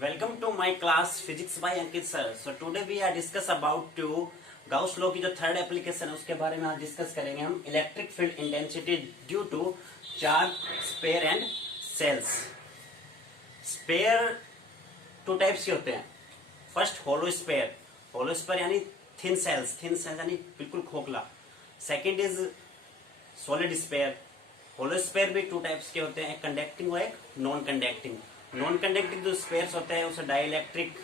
Welcome to my class Physics by Ankit sir. So today we are discuss about to Gauss law की जो third application है उसके बारे में आज डिस्कस करेंगे हम electric field intensity due to charge sphere and shells. Sphere two types के होते हैं। फर्स्ट होलो स्पेयर यानी थिन सेल्स यानी बिल्कुल खोखला। Second is solid sphere. Hollow sphere भी टू टाइप्स के होते हैं, एक कंडक्टिंग और एक नॉन कंडक्टिंग। नॉन कंडक्टिंग जो स्पेयर्स होते हैं उसे डाइइलेक्ट्रिक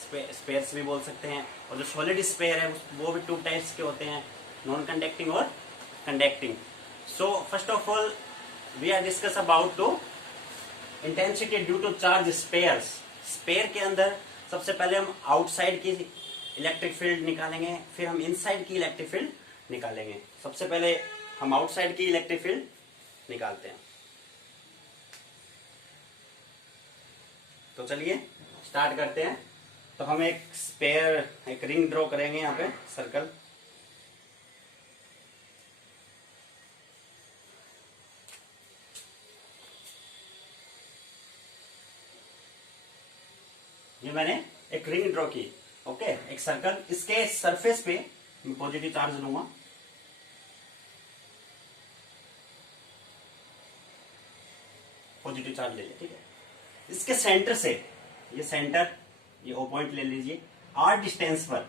स्पेयर्स भी बोल सकते हैं, और जो सॉलिड स्पेयर है वो भी टू टाइप्स के होते हैं, नॉन कंडक्टिंग और conducting. So first of all we are discuss about to intensity due to charge spheres. Sphere के अंदर सबसे पहले हम आउटसाइड की इलेक्ट्रिक फील्ड निकालेंगे, फिर हम इनसाइड की इलेक्ट्रिक फील्ड निकालेंगे। सबसे पहले हम आउटसाइड की इलेक्ट्रिक फील्ड निकालते हैं। तो चलिए स्टार्ट करते हैं। तो हम एक रिंग ड्रॉ करेंगे यहाँ पे, सर्कल। ये मैंने एक रिंग ड्रॉ की, ओके, एक सर्कल। इसके सरफेस पे मैं पॉजिटिव चार्ज लूंगा। पॉजिटिव चार्ज ले लिया, ठीक है। इसके सेंटर से ये सेंटर, ये ओ पॉइंट ले लीजिए। आर डिस्टेंस पर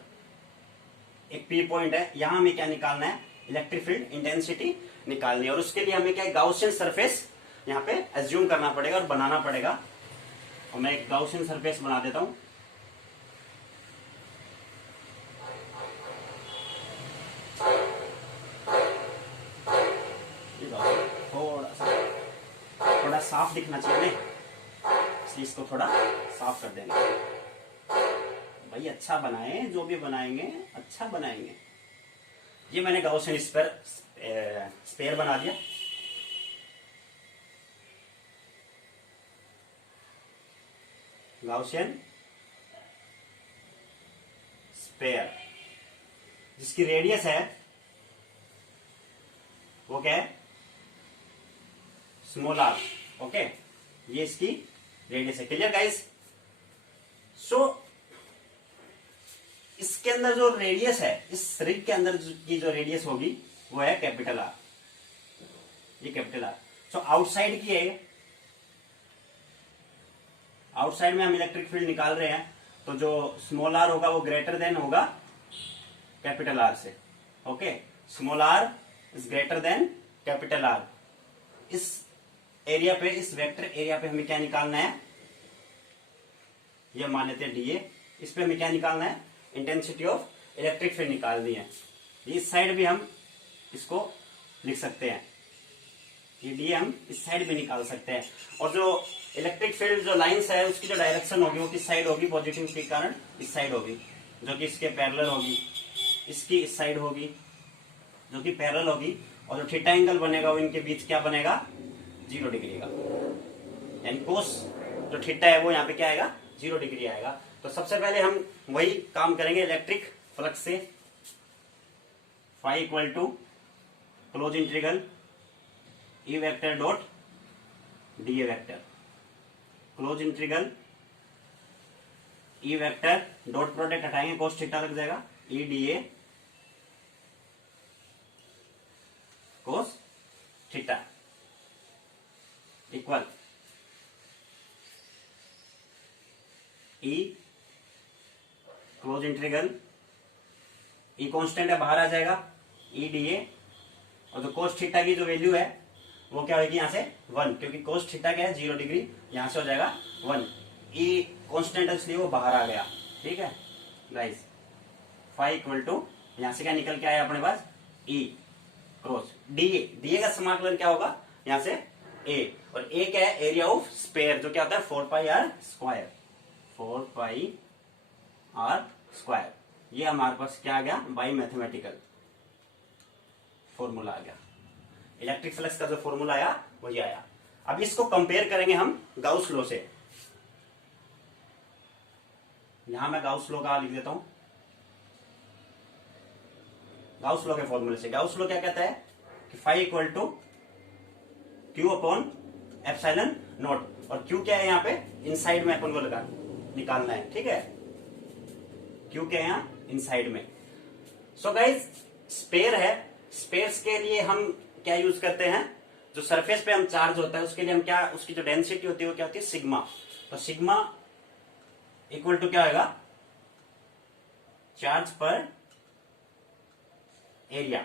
एक पी पॉइंट है, यहां हमें क्या निकालना है, इलेक्ट्रिक फील्ड इंटेंसिटी निकालनी है। और उसके लिए हमें क्या गाउसियन सरफेस यहाँ पे एज्यूम करना पड़ेगा और बनाना पड़ेगा। और मैं एक गाउसियन सरफेस बना देता हूं। थोड़ा साफ दिखना चाहिए, इसलिए इसको थोड़ा साफ कर देंगे। भाई अच्छा बनाए, जो भी बनाएंगे अच्छा बनाएंगे। ये मैंने गाउसियन स्पेयर बना दिया। गाउसियन स्पेयर जिसकी रेडियस है वो क्या है, स्मॉल आर, ओके। ये इसकी रेडियस है। Clear guys? सो इसके अंदर जो रेडियस है, इस रिंग के अंदर की जो रेडियस होगी वो है कैपिटल आर। ये कैपिटल आर। सो आउटसाइड की है, आउटसाइड में हम इलेक्ट्रिक फील्ड निकाल रहे हैं, तो जो स्मॉल आर होगा वो ग्रेटर देन होगा कैपिटल आर से, okay. Small r is greater than capital R. इस एरिया पे, इस वेक्टर एरिया पे हमें क्या निकालना है, ये मान लेते हैं डीए। इस पे हमें क्या निकालना है, इंटेंसिटी ऑफ इलेक्ट्रिक फील्ड निकालनी है। इस साइड भी हम इसको लिख सकते हैं, ये डीए हम इस साइड भी निकाल सकते हैं। और जो इलेक्ट्रिक फील्ड जो लाइंस है उसकी जो डायरेक्शन होगी वो किस साइड होगी, पॉजिटिव के कारण इस साइड होगी, जो कि इसके पैरेलल होगी। इसकी इस साइड होगी जो कि पैरेलल होगी, और जो थीटा एंगल बनेगा वो इनके बीच क्या बनेगा, 0 डिग्री का। यानी कोस जो थीटा है वो यहाँ पे क्या आएगा, 0 डिग्री आएगा। तो सबसे पहले हम वही काम करेंगे इलेक्ट्रिक फ्लक्स से। Phi equal to closed integral E vector dot d A vector. Closed integral E vector dot product हटाएंगे, कोस थीटा लग जाएगा, E d A cos theta equal E closed integral, E constant है बाहर आ जाएगा, E d ए, और जो cos theta की जो वैल्यू है वो क्या होगी, यहां से 1, क्योंकि कोस थीटा क्या है 0 डिग्री, यहां से हो जाएगा 1। ई कांस्टेंट है इसलिए वो बाहर आ गया, ठीक है गाइस। फाई इक्वल टू यहां से क्या निकल के आया अपने पास, ई क्रॉस डीए का समाकलन क्या होगा, यहां से ए, और ए क्या है, एरिया ऑफ स्पेयर, जो क्या होता है 4 pi are square. 4 pi are square. ये हमारे पास क्या आ गया, बाई मैथमेटिकल फॉर्मूला आ गया। इलेक्ट्रिक फ्लक्स का जो फॉर्मूला आया वही आया। अब इसको कंपेयर करेंगे हम गाउस लॉ से। यहां मैं गाउस लॉ का लिख देता हूं, गाउस लॉ के फॉर्मूले से। गाउस लॉ क्या कहता है कि phi equal to q upon epsilon nought, और क्यू क्या है यहाँ पे, इनसाइड में अपन को लगा निकालना है, ठीक है। क्यू क्या है यहाँ इनसाइड में। सो गाइज स्पेयर है, स्पेयर्स के लिए हम क्या यूज करते हैं, जो सरफेस पे हम चार्ज होता है उसके लिए हम क्या, उसकी जो डेंसिटी होती है वो क्या होती है सिग्मा। तो सिग्मा इक्वल टू क्या होगा, चार्ज पर एरिया,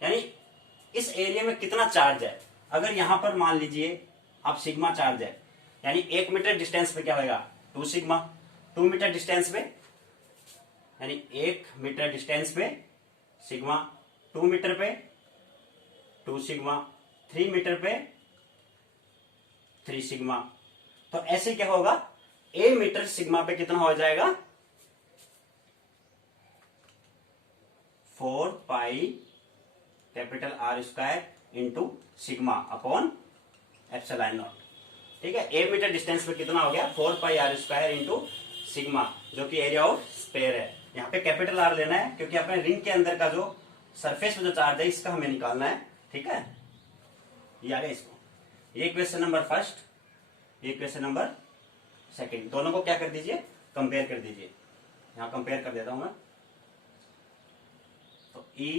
यानी इस एरिया में कितना चार्ज है। अगर यहां पर मान लीजिए आप सिग्मा चार्ज है, यानी 1 मीटर डिस्टेंस पे क्या होगा 2 सिग्मा, 2 मीटर डिस्टेंस पे यानी 1 मीटर डिस्टेंस पे सिग्मा, 2 मीटर पे 2 सिग्मा, 3 मीटर पे 3 सिग्मा। तो ऐसे क्या होगा, ए मीटर सिग्मा पे कितना हो जाएगा 4 pi capital R square into sigma upon epsilon not, ठीक है। ए मीटर डिस्टेंस पे कितना हो गया 4 pi are square into sigma, जो कि एरिया ऑफ स्पेयर है। यहाँ पे कैपिटल आर लेना है क्योंकि अपने रिंग के अंदर का जो सरफेस में जो चार्ज है इसका हमें निकालना है, ठीक है। ये आ गया इसको, ये क्वेश्चन नंबर फर्स्ट, ये क्वेश्चन नंबर सेकंड, दोनों को क्या कर दीजिए कंपेयर कर दीजिए। यहां कंपेयर कर देता हूं मैं। तो E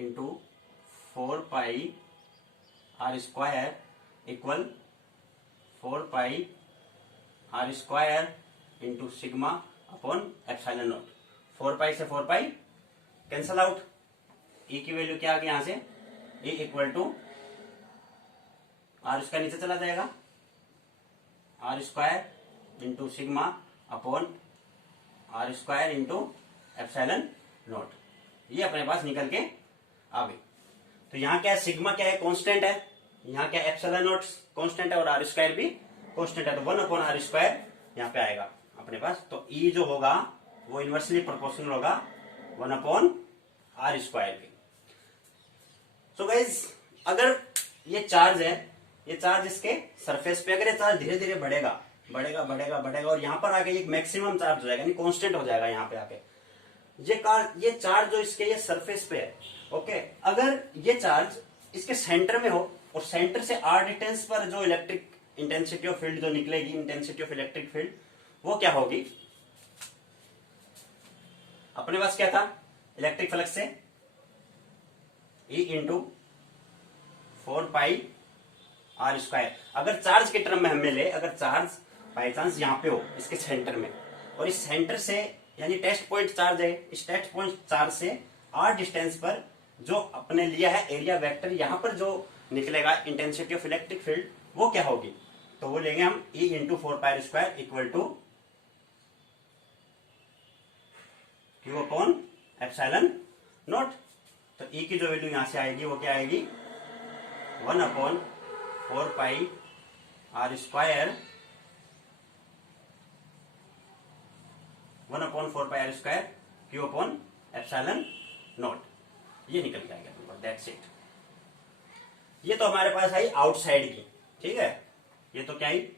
into 4 pi are square equal 4 pi are square into sigma upon epsilon nought. 4 pi से 4 पाई कैंसल आउट, E की वैल्यू क्या आ गई यहां से, E equal to r square नीचे चला जाएगा, r square into sigma upon r square into epsilon nought. ये अपने पास निकल के आ गई। तो यहाँ क्या है, सिग्मा क्या है कांस्टेंट है, यहाँ क्या एप्सिलॉन नॉट कांस्टेंट है और आर स्क्वायर भी कांस्टेंट है, तो 1 अपॉन आर स्क्वायर यहाँ पे आएगा अपने पास। तो ई जो होगा वो इनवर्सली प्रोपोर्शनल होगा 1 अपॉन आर स्क्वायर के। सो गाइज अगर ये चार्ज है, ये चार्ज इसके सरफेस पे, अगर ये चार्ज धीरे धीरे बढ़ेगा बढ़ेगा बढ़ेगा बढ़ेगा और यहाँ पर आके एक मैक्सिमम चार्ज हो जाएगा, यानी कांस्टेंट हो जाएगा यहाँ पे आके, ये चार्ज जो इसके ये सरफेस पे है, ओके। अगर ये चार्ज इसके सेंटर में हो और सेंटर से आर डिस्टेंस पर जो इलेक्ट्रिक इंटेंसिटी ऑफ फील्ड जो निकलेगी, इंटेंसिटी ऑफ इलेक्ट्रिक फील्ड वो क्या होगी, अपने पास क्या था इलेक्ट्रिक फ्लक्स से E into 4 pi are square. अगर चार्ज के टर्म में हमें ले, अगर चार्ज बाई चांस यहाँ पे हो इसके सेंटर में और इस सेंटर से यानी टेस्ट पॉइंट चार्ज है, इस टेस्ट पॉइंट चार्ज से आर डिस्टेंस पर जो अपने लिया है एरिया वेक्टर, यहां पर जो निकलेगा इंटेंसिटी ऑफ इलेक्ट्रिक फील्ड वो क्या होगी, तो वो लेंगे हम E into 4 pi square equal to q upon epsilon nought. तो E की जो वैल्यू यहां से आएगी वो क्या आएगी 1 upon 4 pi are square, 1 upon 4 pi are square q upon epsilon nought, ये निकल के आएगा नंबर, दैट्स इट। ये तो हमारे पास आई आउटसाइड की, ठीक है, ये तो क्या आई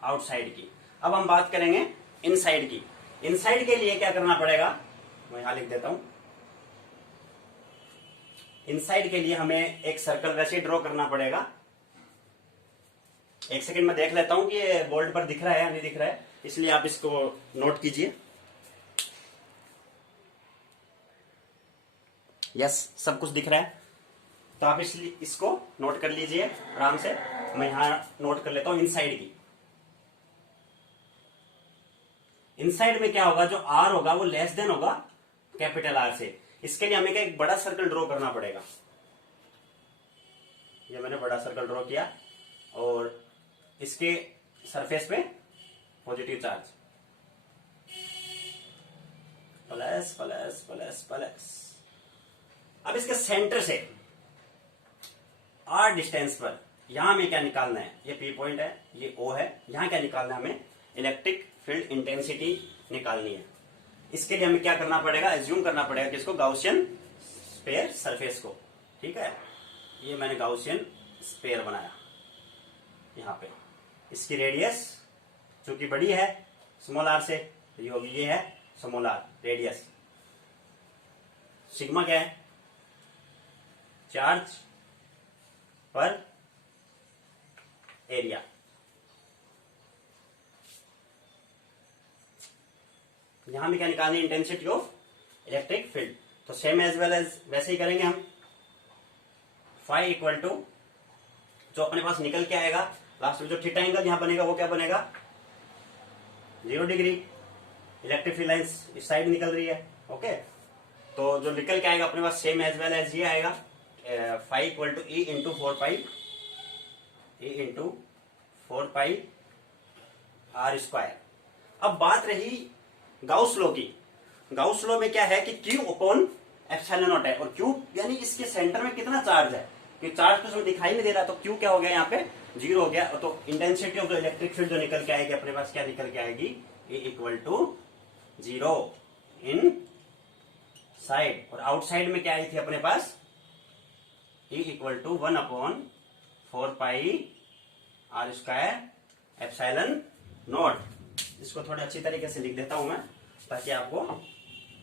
आउटसाइड की। अब हम बात करेंगे इनसाइड की। इनसाइड के लिए क्या करना पड़ेगा, मैं यहां लिख देता हूं। इनसाइड के लिए हमें एक सर्कल वैसे ड्रॉ करना पड़ेगा। एक सेकंड में देख लेता हूं कि ये बोर्ड पर दिख रहा है या नहीं दिख रहा है, इसलिए आप इसको नोट कीजिए। यस, सब कुछ दिख रहा है, तो आप इसलिए इसको नोट कर लीजिए आराम से। मैं यहां नोट कर लेता हूं इनसाइड की। इनसाइड में क्या होगा, जो आर होगा वो लेस देन होगा कैपिटल आर से। इसके लिए हमें क्या एक बड़ा सर्कल ड्रॉ करना पड़ेगा। ये मैंने बड़ा सर्कल ड्रॉ किया और इसके सरफेस पे positive charge plus plus plus plus. अब इसके सेंटर से आर डिस्टेंस पर यहां हमें क्या निकालना है, ये पी पॉइंट है, ये ओ है, यहां क्या निकालना है हमें इलेक्ट्रिक फील्ड इंटेंसिटी निकालनी है। इसके लिए हमें क्या करना पड़ेगा, एज्यूम करना पड़ेगा किसको, गाउसियन स्पेयर सरफेस को, ठीक है। ये मैंने गाउसियन स्पेयर बनाया यहां पे, इसकी रेडियस चूंकि बड़ी है स्मॉल आर से, ये होगी, ये है स्मॉल आर रेडियस। सिग्मा क्या है, चार्ज पर एरिया, यहां में क्या निकालनी है, इंटेंसिटी ऑफ इलेक्ट्रिक फील्ड। तो सेम एज वेल एज वैसे ही करेंगे हम। फाई इक्वल टू जो अपने पास निकल के आएगा लास्ट में, जो थीटा एंगल यहां बनेगा वो क्या बनेगा, 0 डिग्री। इलेक्ट्रिक फील्ड लाइंस इस साइड निकल रही है। ओके, तो जो निकल के आएगा अपने पास सेम एज वेल एज ये आएगा, phi equal to E into 4 pi are square. अब बात रही गाउस लॉ की। गाउस लॉ में क्या है कि Q अपॉन एप्सिलॉन नॉट है, और Q यानी इसके सेंटर में कितना चार्ज है, कि चार्ज तो इसमें दिखाई नहीं दे रहा, तो Q क्या हो गया यहाँ पे, 0 हो गया। तो intensity of the electric field जो निकल के आएगी अपने पास, क्या निकल के आएगी, E equal to 0 inside. और आउटसाइड में क्या आई थी अपने पास, E equal to 1 upon 4 pi are square epsilon nought. इसको थोड़ा अच्छी तरीके से लिख देता हूं मैं, ताकि आपको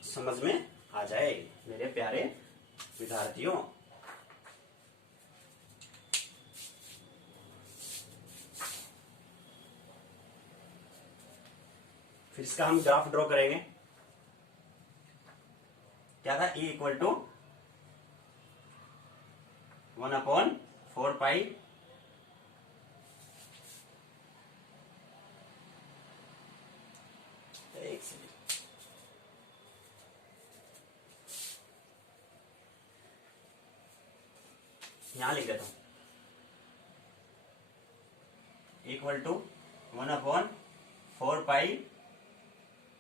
समझ में आ जाए मेरे प्यारे विद्यार्थियों। फिर इसका हम ग्राफ ड्रॉ करेंगे। क्या था, E equal to 1 upon 4 pi यहां लिख देता हूं, equal to 1 upon 4 pi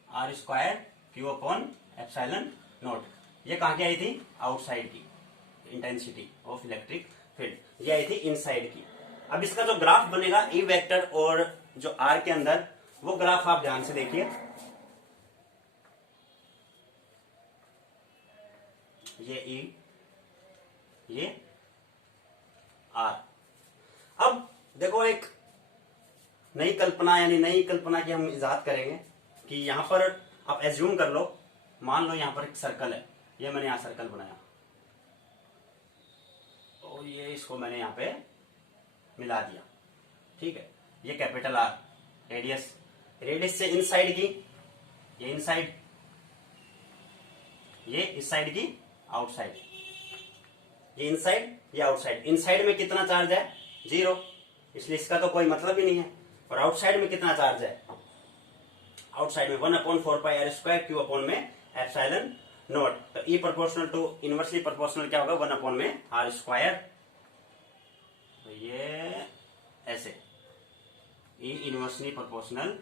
are square q upon epsilon nought. ये कहां की आई थी, आउटसाइड की इंटेंसिटी ऑफ इलेक्ट्रिक फील्ड, ये आई थी इनसाइड की। अब इसका जो ग्राफ बनेगा ई वेक्टर और जो आर के अंदर, वो ग्राफ आप ध्यान से देखिए। ये ई, ये आर। अब देखो, एक नई कल्पना, यानी नई कल्पना की हम इजाद करेंगे कि यहां पर आप एज्यूम कर लो, मान लो यहां पर एक सर्कल है, ये मैंने यहां सर्कल बनाया, तो ये इसको मैंने यहां पे मिला दिया, ठीक है। ये कैपिटल आर रेडियस, रेडियस से इनसाइड की, ये इनसाइड, ये इस साइड की आउटसाइड, ये इनसाइड ये आउटसाइड। इनसाइड में कितना चार्ज है, 0, इसलिए इसका तो कोई मतलब ही नहीं है। और आउटसाइड में कितना चार्ज है, आउटसाइड में 1 upon 4 pi are square q upon में एप्सिलॉन नॉट। तो E proportional to inversely proportional क्या होगा, 1 अपॉन में आर स्क्वायर। तो ये ऐसे ई इनवर्सली प्रोपोर्शनल